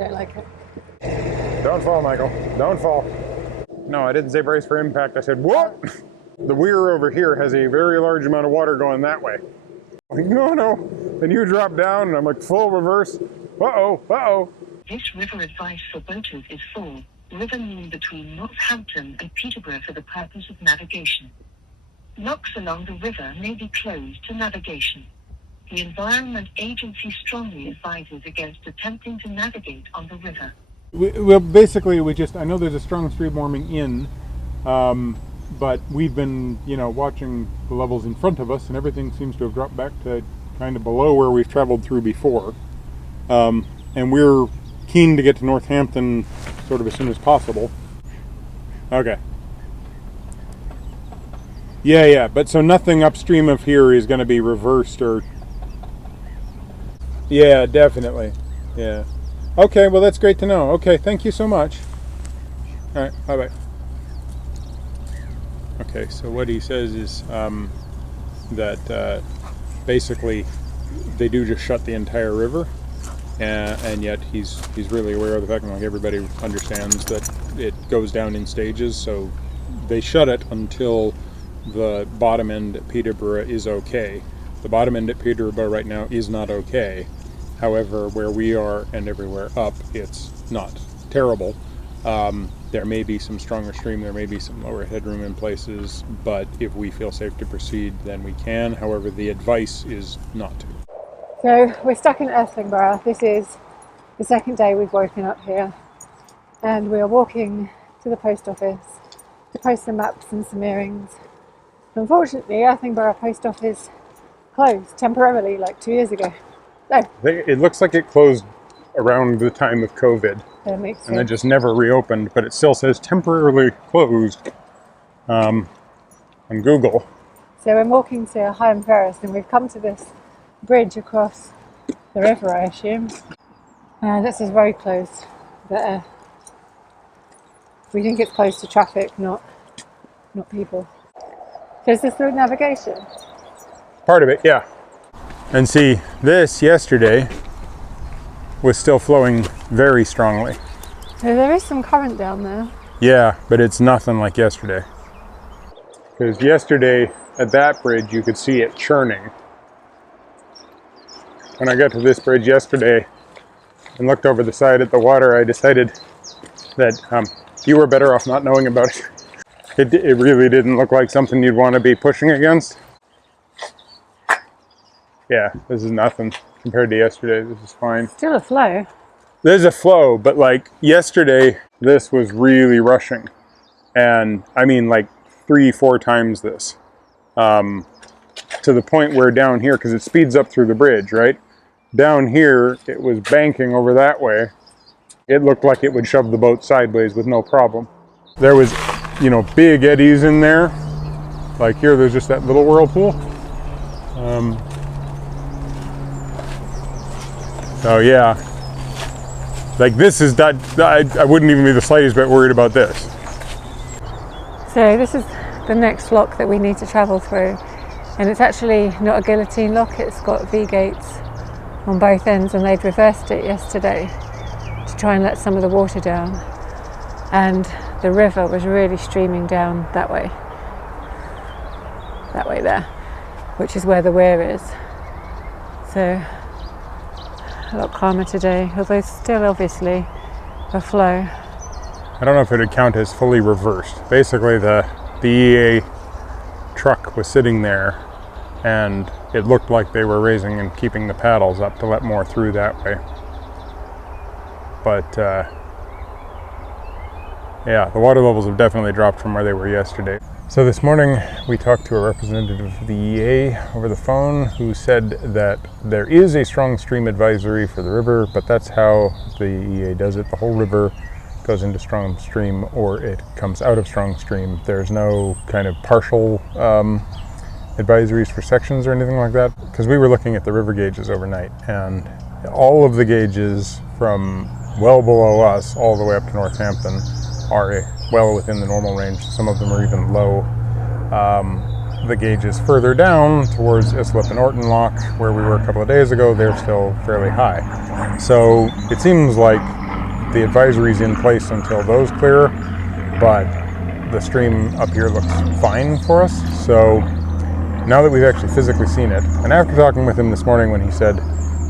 don't like it. Don't fall, Michael. Don't fall. No, I didn't say brace for impact. I said, what? The weir over here has a very large amount of water going that way. Like, no, no. And you drop down, and I'm like, full reverse. Uh-oh, uh-oh. This river advice for boaters is full. River mean between Northampton and Peterborough for the purpose of navigation. Locks along the river may be closed to navigation. The Environment Agency strongly advises against attempting to navigate on the river. Well, basically, I know there's a strong stream warming in, but we've been, watching the levels in front of us, and everything seems to have dropped back to kind of below where we've traveled through before. And we're keen to get to Northampton sort of as soon as possible. Okay. Yeah, but so nothing upstream of here is going to be reversed or... Yeah, definitely. Yeah. Okay, well, that's great to know. Okay, thank you so much. All right, bye-bye. Okay, so what he says is that basically they do just shut the entire river, and yet he's really aware of the fact that like everybody understands that it goes down in stages, so they shut it until the bottom end at Peterborough is okay. The bottom end at Peterborough right now is not okay. However, where we are and everywhere up, it's not terrible. There may be some stronger stream, there may be some lower headroom in places, but if we feel safe to proceed, then we can. However, the advice is not to. So we're stuck in Wellingborough. This is the second day we've woken up here, and we are walking to the post office to post some maps and some earrings. Unfortunately, Wellingborough post office closed temporarily like 2 years ago. No. It looks like it closed around the time of COVID. That makes sense. And then just never reopened, but it still says temporarily closed on Google. So we're walking to Higham Ferrers, and we've come to this bridge across the river, I assume. This is very close, but we think it's close to traffic, not people. So is this through navigation? Part of it, yeah. And see, this yesterday was still flowing very strongly. So there is some current down there. Yeah, but it's nothing like yesterday. Because yesterday at that bridge you could see it churning. When I got to this bridge yesterday and looked over the side at the water, I decided that you were better off not knowing about it. It really didn't look like something you'd want to be pushing against. Yeah, this is nothing compared to yesterday. This is fine. Still a flow. There's a flow, but like yesterday, this was really rushing. And I mean like 3-4 times this. To the point where down here, because it speeds up through the bridge, right? Down here, it was banking over that way. It looked like it would shove the boat sideways with no problem. There was, big eddies in there. Like here, there's just that little whirlpool. So yeah, like this is that, I wouldn't even be the slightest bit worried about this. So this is the next lock that we need to travel through, and it's actually not a guillotine lock, it's got V-gates on both ends, and they'd reversed it yesterday to try and let some of the water down, and the river was really streaming down that way there, which is where the weir is. So a lot calmer today, although still obviously a flow. I don't know if it would count as fully reversed. Basically the EA truck was sitting there and it looked like they were raising and keeping the paddles up to let more through that way. But yeah, the water levels have definitely dropped from where they were yesterday. So this morning we talked to a representative of the EA over the phone who said that there is a strong stream advisory for the river, but that's how the EA does it. The whole river goes into strong stream or it comes out of strong stream. There's no kind of partial advisories for sections or anything like that, because we were looking at the river gauges overnight and all of the gauges from well below us all the way up to Northampton are well within the normal range. Some of them are even low. The gauges further down towards Islip and Orton Lock, where we were a couple of days ago, they're still fairly high. So it seems like the advisory's in place until those clear, but the stream up here looks fine for us. So now that we've actually physically seen it, and after talking with him this morning when he said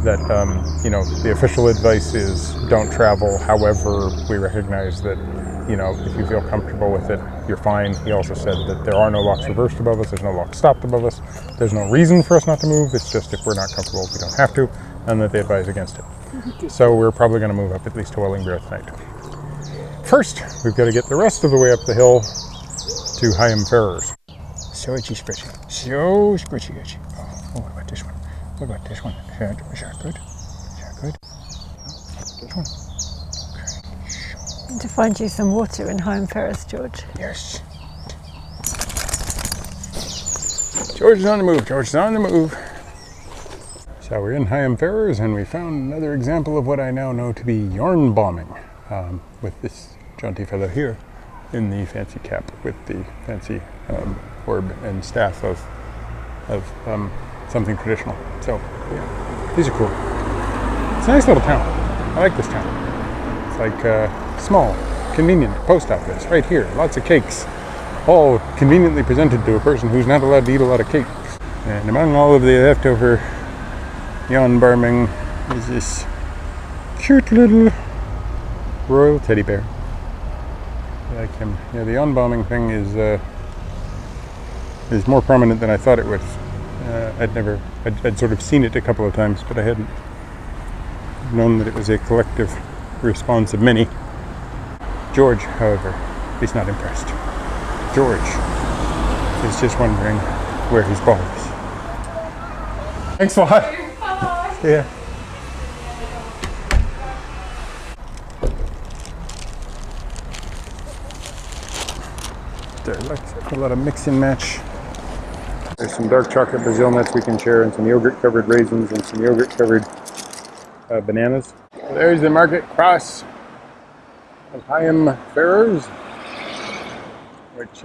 that, you know, the official advice is don't travel, however, we recognize that, you know, if you feel comfortable with it, you're fine. He also said that there are no locks reversed above us, there's no locks stopped above us, there's no reason for us not to move, it's just if we're not comfortable, we don't have to, and that they advise against it. So we're probably going to move up at least to Wellingborough tonight. First, we've got to get the rest of the way up the hill to Higham Ferrers. So itchy scratchy. So scratchy itchy. Oh, what about this one? What about this one? Is that good? Is that good? No, this one. To find you some water in Higham Ferrers, George. Yes. George is on the move. George is on the move. So we're in Higham Ferrers, and we found another example of what I now know to be yarn bombing, with this jaunty fellow here in the fancy cap with the fancy orb and staff of something traditional. So yeah, these are cool. It's a nice little town. I like this town. It's like small, convenient post office right here. Lots of cakes, all conveniently presented to a person who's not allowed to eat a lot of cakes. And among all of the leftover yarn bombing is this cute little royal teddy bear. I like him. Yeah, the yarn bombing thing is more prominent than I thought it was. I'd sort of seen it a couple of times, but I hadn't known that it was a collective response of many. George, however, is not impressed. George is just wondering where his ball is. Thanks a lot. Yeah. There, like a lot of mix and match. There's some dark chocolate Brazil nuts we can share, and some yogurt covered raisins, and some yogurt covered bananas. There's the market cross of Higham Ferrers, which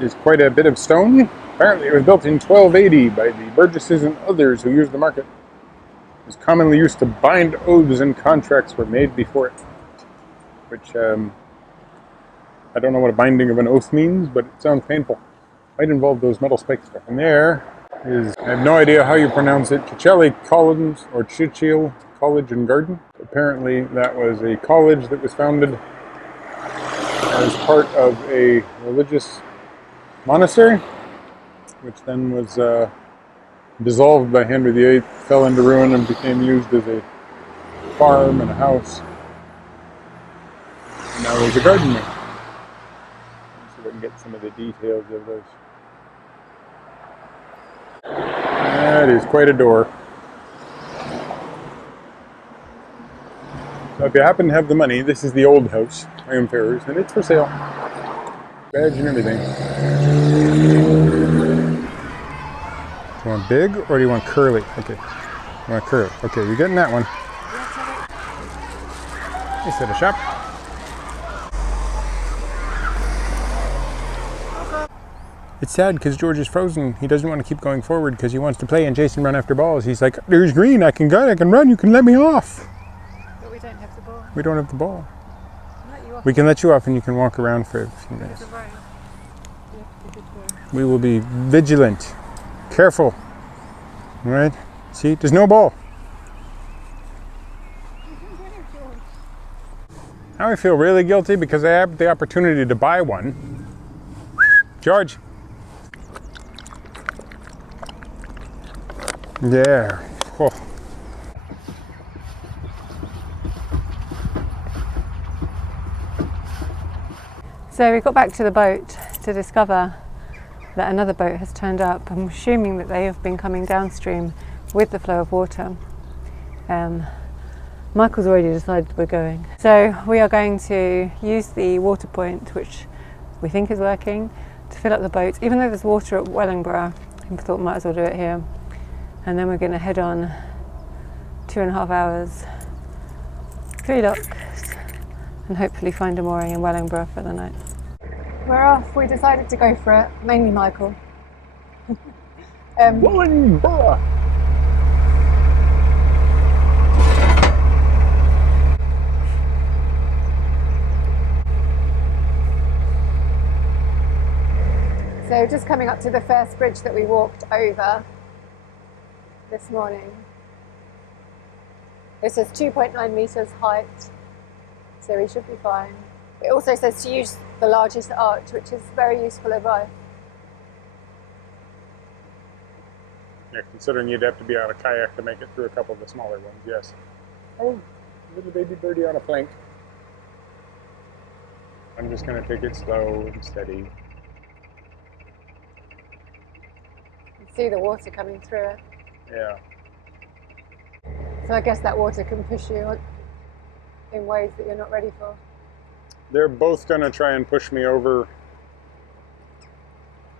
is quite a bit of stone. Apparently it was built in 1280 by the burgesses and others who used the market. It was commonly used to bind oaths, and contracts were made before it, which I don't know what a binding of an oath means, but it sounds painful. Might involve those metal spikes stuff. And there is, I have no idea how you pronounce it, Chichele Collins or Chichil College and Garden. Apparently that was a college that was founded as part of a religious monastery, which then was dissolved by Henry VIII, fell into ruin, and became used as a farm and a house. And now there's a garden there. Let's see if I can get some of the details of those. That is quite a door. So if you happen to have the money, this is the old house, Higham Ferrers, and it's for sale. Badge and everything. Do you want big or do you want curly? Okay. You want curly. Okay, you're getting that one. Nice little shop. It's sad because George is frozen. He doesn't want to keep going forward because he wants to play and chase and run after balls. He's like, there's green, I can go, I can run, you can let me off. But we don't have the ball. We don't have the ball. Let you off. We can let you off and you can walk around for a few minutes. We will be vigilant, careful. All right? See, there's no ball. Now I feel really guilty because I have the opportunity to buy one. George. There. Oh. So we got back to the boat to discover that another boat has turned up. I'm assuming that they have been coming downstream with the flow of water. Michael's already decided we're going. So we are going to use the water point, which we think is working, to fill up the boat. Even though there's water at Wellingborough, I thought might as well do it here. And then we're going to head on 2.5 hours, 3 locks, and hopefully find a mooring in Wellingborough for the night. We're off. We decided to go for it, mainly Michael. Wellingborough! just coming up to the first bridge that we walked over this morning. It says 2.9 metres height, so we should be fine. It also says to use the largest arch, which is very useful advice. Yeah, considering you'd have to be on a kayak to make it through a couple of the smaller ones, yes. Oh. Little baby birdie on a plank. I'm just going to take it slow and steady. You can see the water coming through it. Yeah. So I guess that water can push you in ways that you're not ready for. They're both going to try and push me over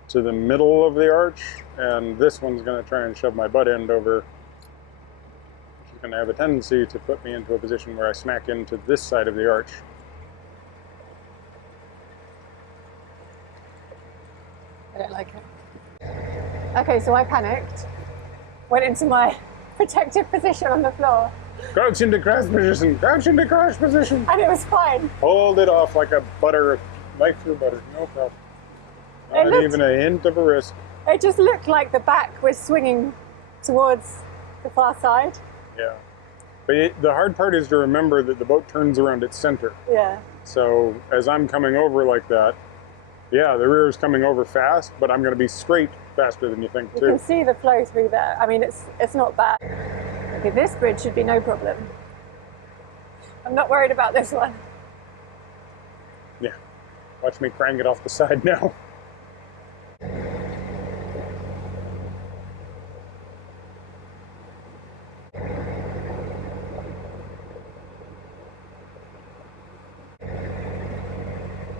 to the middle of the arch, and this one's going to try and shove my butt end over, which is going to have a tendency to put me into a position where I smack into this side of the arch. I don't like it. Okay, so I panicked, went into my protective position on the floor. Crouch into crash position, crouch into crash position. And it was fine. Hold it off like a butter, knife through butter, no problem. Not even a hint of a risk. It just looked like the back was swinging towards the far side. Yeah. But the hard part is to remember that the boat turns around its center. Yeah. So as I'm coming over like that, yeah, the rear is coming over fast, but I'm going to be straight faster than you think too. You can see the flow through there. I mean, it's not bad. Okay, this bridge should be no problem. I'm not worried about this one. Yeah. Watch me crank it off the side now.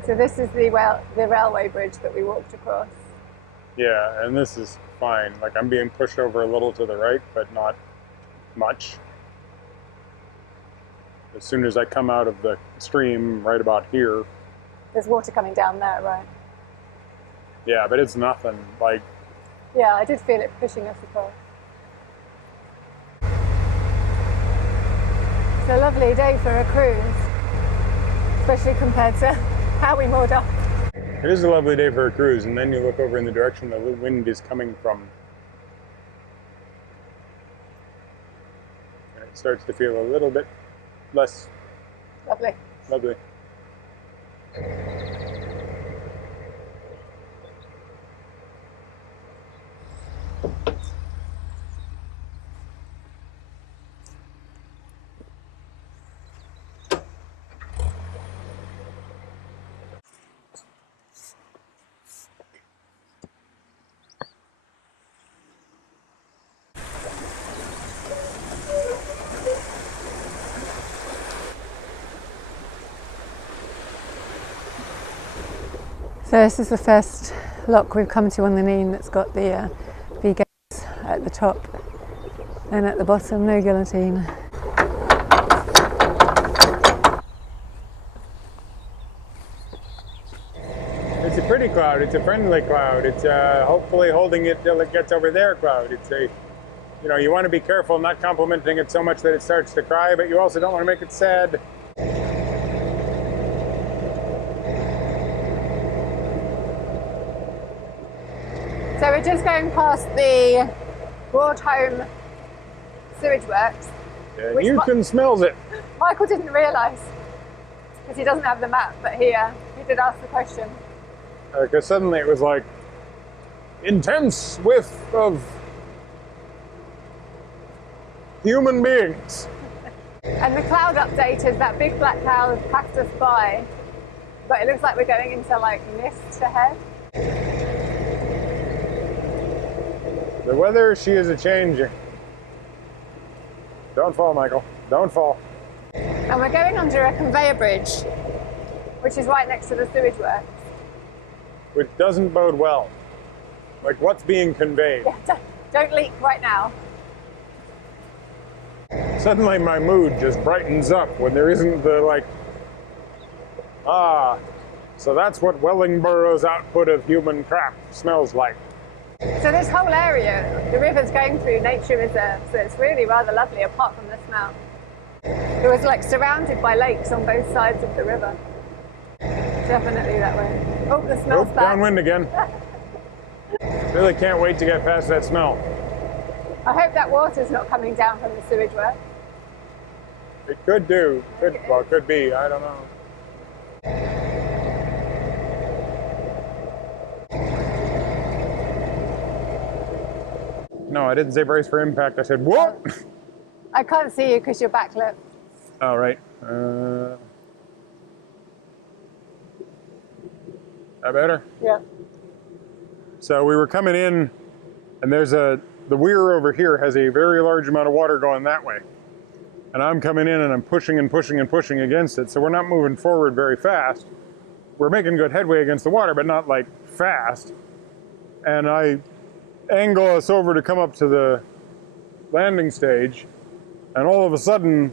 So this is the railway bridge that we walked across. Yeah, and this is fine. Like, I'm being pushed over a little to the right, but not much. As soon as I come out of the stream right about here. There's water coming down there, right? Yeah, but it's nothing. Like, yeah, I did feel it pushing us across. It's a lovely day for a cruise, especially compared to how we moored up. It is a lovely day for a cruise, and then you look over in the direction the wind is coming from. And it starts to feel a little bit less Lovely. lovely. So this is the first lock we've come to on the Nene that's got the V-gates at the top and at the bottom no guillotine. It's a pretty cloud. It's a friendly cloud. It's hopefully holding it till it gets over there cloud. It's a, you know, you want to be careful not complimenting it so much that it starts to cry, but you also don't want to make it sad. So we're just going past the Higham sewage works. Yeah, Newton smells it. Michael didn't realise, because he doesn't have the map, but he did ask the question. Because suddenly it was like, intense whiff of human beings. And the cloud update is that big black cloud passed us by, but it looks like we're going into like mist ahead. The weather, she is a-changing. Don't fall, Michael. Don't fall. And we're going under a conveyor bridge, which is right next to the sewage works. Which doesn't bode well. Like, what's being conveyed? Yeah, don't leak right now. Suddenly my mood just brightens up when there isn't the, like, so that's what Wellingborough's output of human crap smells like. So this whole area, the river's going through nature reserve, so it's really rather lovely apart from the smell. It was like surrounded by lakes on both sides of the river. Definitely that way. Oh, the smell's back. Downwind again. Really can't wait to get past that smell. I hope that water's not coming down from the sewage work. It could do. Well, it could be. I don't know. No, I didn't say brace for impact. I said what? I can't see you because you're backlit. Oh, right. That better? Yeah. So we were coming in, and the weir over here has a very large amount of water going that way. And I'm coming in and I'm pushing and pushing and pushing against it. So we're not moving forward very fast. We're making good headway against the water, but not like fast. And I angle us over to come up to the landing stage. And all of a sudden,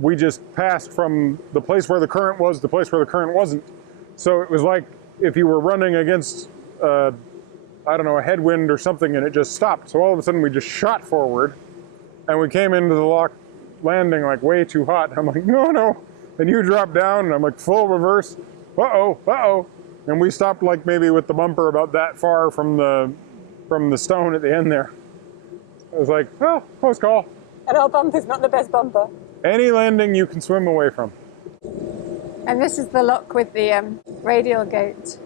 we just passed from the place where the current was to the place where the current wasn't. So it was like if you were running against, I don't know, a headwind or something, and it just stopped. So all of a sudden we just shot forward, and we came into the lock landing like way too hot. I'm like, no, no. And you drop down, and I'm like full reverse. Uh-oh, uh-oh. And we stopped like maybe with the bumper about that far from the stone at the end there. I was like, well, close call. And our bumper's not the best bumper. Any landing you can swim away from. And this is the lock with the radial gate.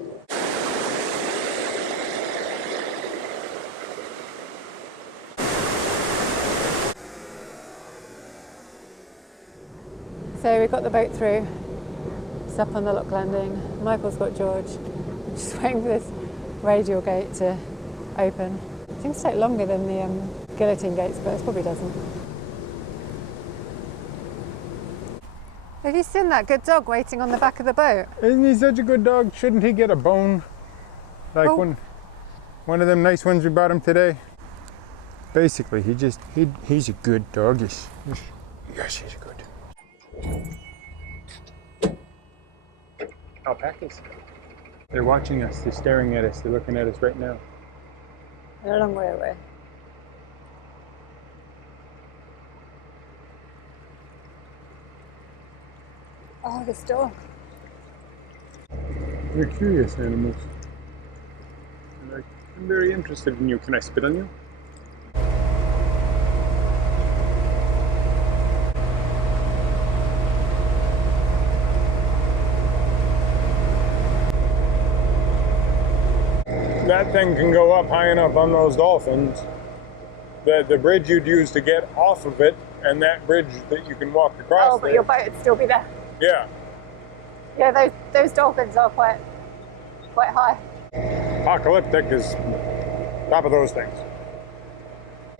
So we got the boat through. It's up on the lock landing. Michael's got George. I'm just waiting for this radial gate to open. Things take longer than the guillotine gates, but it probably doesn't. Have you seen that good dog waiting on the back of the boat? Isn't he such a good dog? Shouldn't he get a bone? Like one of them nice ones we bought him today? Basically, he's a good dog. Yes, he's a good. Alpacas. They're watching us. They're staring at us. They're looking at us right now. They're a long way away. Oh, this dog. They're curious animals. And I'm very interested in you. Can I spit on you? That thing can go up high enough on those dolphins that the bridge you'd use to get off of it and that bridge that you can walk across. Oh, but your boat would still be there. Yeah. Yeah, those dolphins are quite high. Apocalyptic is top of those things.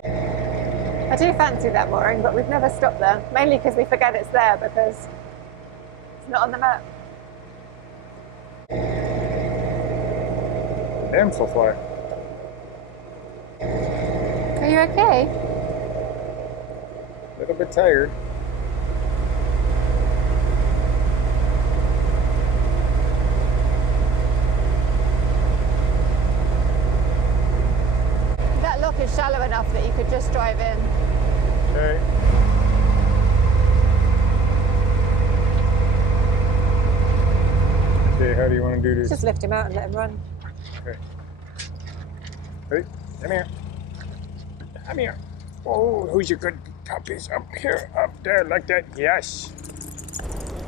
I do fancy that mooring, but we've never stopped there. Mainly because we forget it's there because it's not on the map. Damselfly. Are you okay? A little bit tired. That lock is shallow enough that you could just drive in. Okay. Okay, how do you want to do this? Just lift him out and let him run. Okay. Ready? Come here. Come here. Oh, who's your good puppies? Up here, up there, like that. Yes.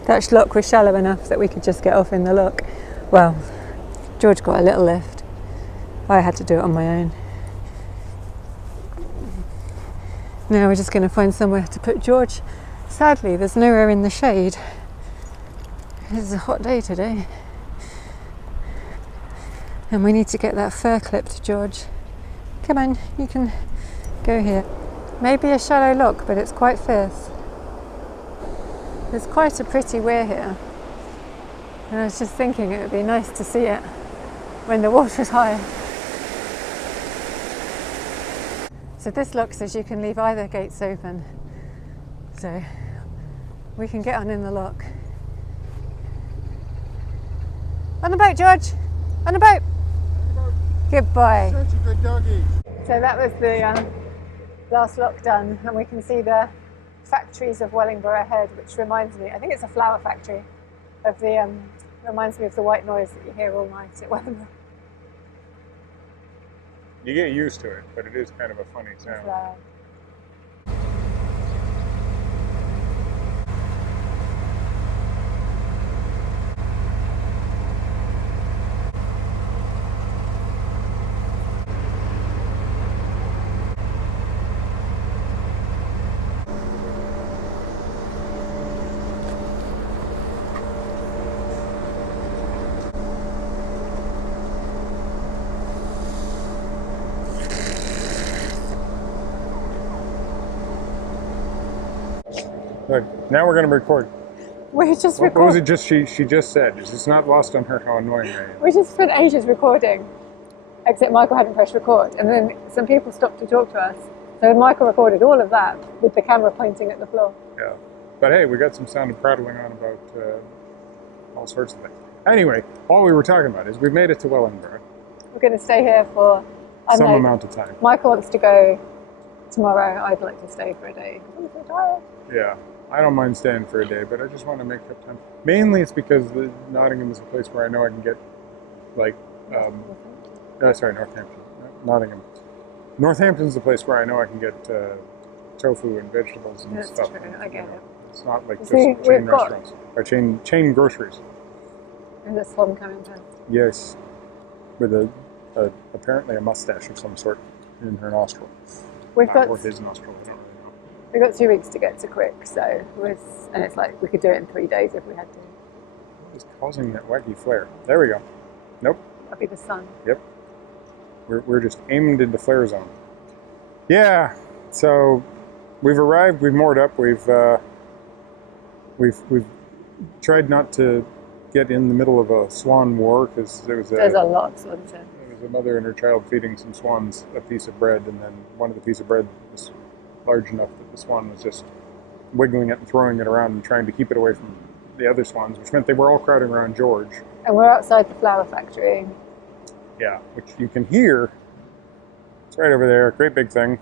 That lock was shallow enough that we could just get off in the lock. Well, George got a little lift. I had to do it on my own. Now we're just going to find somewhere to put George. Sadly, there's nowhere in the shade. It's a hot day today. And we need to get that fur clipped, George. Come on, you can go here. Maybe a shallow lock, but it's quite fierce. There's quite a pretty weir here. And I was just thinking it would be nice to see it when the water's high. So this lock says you can leave either gates open. So we can get on in the lock. On the boat, George! On the boat! Good boy. Such a good doggy. So that was the last lock done, and we can see the factories of Wellingborough ahead, which reminds me, I think it's a flower factory, of the reminds me of the white noise that you hear all night at Wellingborough. You get used to it, but it is kind of a funny sound. Look, now we're going to record. We just What was it just she just said? It's not lost on her how annoying I am. We just spent ages recording, except Michael hadn't pressed record, and then some people stopped to talk to us. So Michael recorded all of that with the camera pointing at the floor. Yeah. But hey, we got some sound of prattling on about all sorts of things. Anyway, all we were talking about is we've made it to Wellingborough. We're going to stay here for Some amount of time. Michael wants to go tomorrow. I'd like to stay for a day. I'm so tired. Yeah. I don't mind staying for a day, but I just want to make up time. Mainly it's because Nottingham is a place where I know I can get, like, Northampton. Nottingham. Northampton's the place where I know I can get tofu and vegetables and stuff. That's true, I get it. It's not like just See, chain restaurants. Or chain groceries. And the swan coming past. Yes. With apparently a mustache of some sort in her nostril. Or his nostril, I don't really know. We've got 2 weeks to get to Quick, and it's like we could do it in 3 days if we had to. What is causing that wacky flare? There we go. Nope. That'd be the sun. Yep. We're just aimed into flare zone. Yeah. So we've arrived. We've moored up. We've tried not to get in the middle of a swan war because there's a lot of swans here. There was a mother and her child feeding some swans a piece of bread, and then one of the piece of bread was large enough that the swan was just wiggling it and throwing it around and trying to keep it away from the other swans, which meant they were all crowding around George. And we're outside the flower factory. Yeah, which you can hear. It's right over there, great big thing.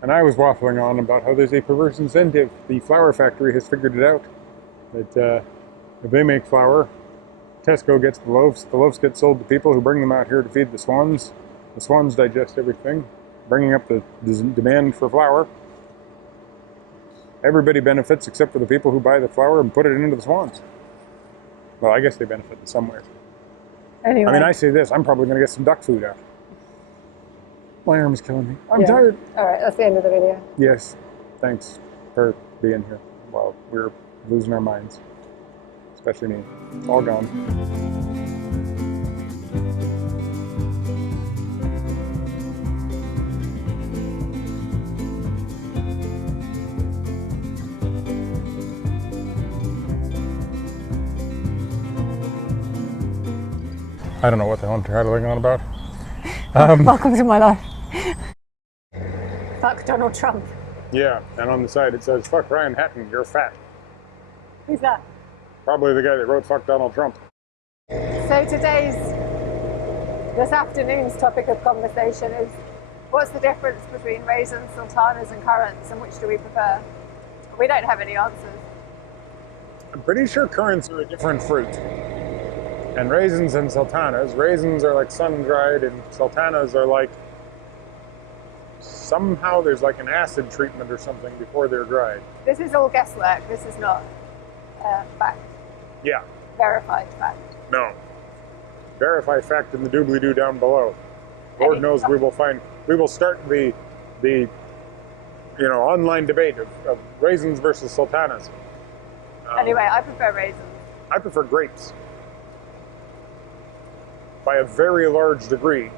And I was waffling on about how there's a perverse incentive. The flower factory has figured it out. That if they make flour, Tesco gets the loaves get sold to people who bring them out here to feed the swans. The swans digest everything, bringing up the demand for flour. Everybody benefits except for the people who buy the flour and put it into the swans. Well, I guess they benefit in some ways. Anyway. I mean, I say this, I'm probably going to get some duck food out. My arm is killing me. I'm tired. All right, that's the end of the video. Yes, thanks for being here while we're losing our minds. Especially me. It's all gone. I don't know what the hell I'm tattling on about. Welcome to my life. Fuck Donald Trump. Yeah, and on the side it says, fuck Ryan Hatton, you're fat. Who's that? Probably the guy that wrote fuck Donald Trump. So this afternoon's topic of conversation is, what's the difference between raisins, sultanas and currants, and which do we prefer? We don't have any answers. I'm pretty sure currants are a different fruit. And raisins and sultanas, raisins are like sun-dried and sultanas are like, somehow there's like an acid treatment or something before they're dried. This is all guesswork, this is not fact. Yeah. Verified fact. No. Verified fact in the doobly-doo down below. Lord knows we will start the online debate of raisins versus sultanas. Anyway, I prefer raisins. I prefer grapes. By a very large degree,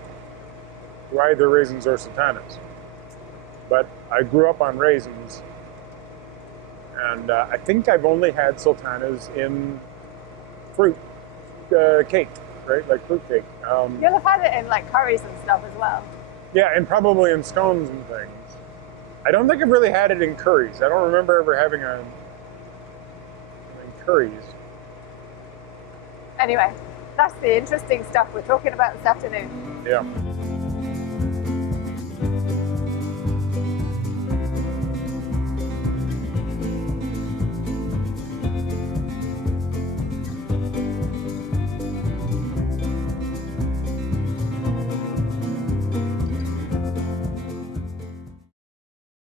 to either raisins or sultanas. But I grew up on raisins, and I think I've only had sultanas in fruit cake, right? Like fruit cake. You'll have had it in like curries and stuff as well. Yeah, and probably in scones and things. I don't think I've really had it in curries. I don't remember ever having it in curries. Anyway, that's the interesting stuff we're talking about this afternoon. Yeah.